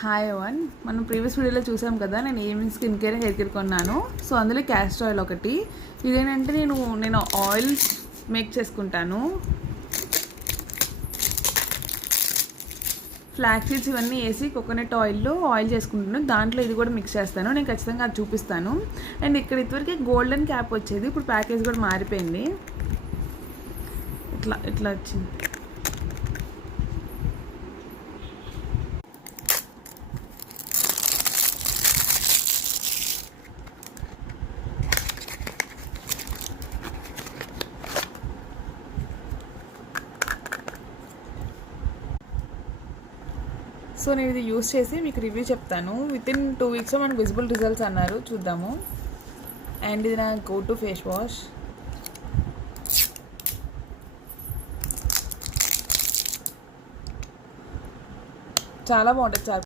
Hi one మనం ప్రీవియస్ వీడియోలో చూసాం కదా, నేను ఏమి స్కిన్ కేర్ హెయిర్ కేర్ కొన్నాను. సో అందులో క్యాస్టర్ ఆయిల్ ఒకటి. ఇదేంటంటే నేను ఆయిల్ మేక్ చేసుకుంటాను. ఫ్లాక్ సీడ్స్ ఇవన్నీ వేసి కోకోనట్ ఆయిల్లో ఆయిల్ చేసుకుంటాను. దాంట్లో ఇది కూడా మిక్స్ చేస్తాను. నేను ఖచ్చితంగా అది చూపిస్తాను. అండ్ ఇక్కడ ఇదివరకే గోల్డెన్ క్యాప్ వచ్చేది, ఇప్పుడు ప్యాకేజ్ కూడా మారిపోయింది. ఇట్లా వచ్చింది. సో నేను ఇది యూస్ చేసి మీకు రివ్యూ చెప్తాను. వితిన్ 2 వీక్స్లో మనకు విజిబుల్ రిజల్ట్స్ అన్నారు, చూద్దాము. అండ్ ఇది నా గో టు ఫేస్ వాష్. చాలా బాగుంటుంది. చాలా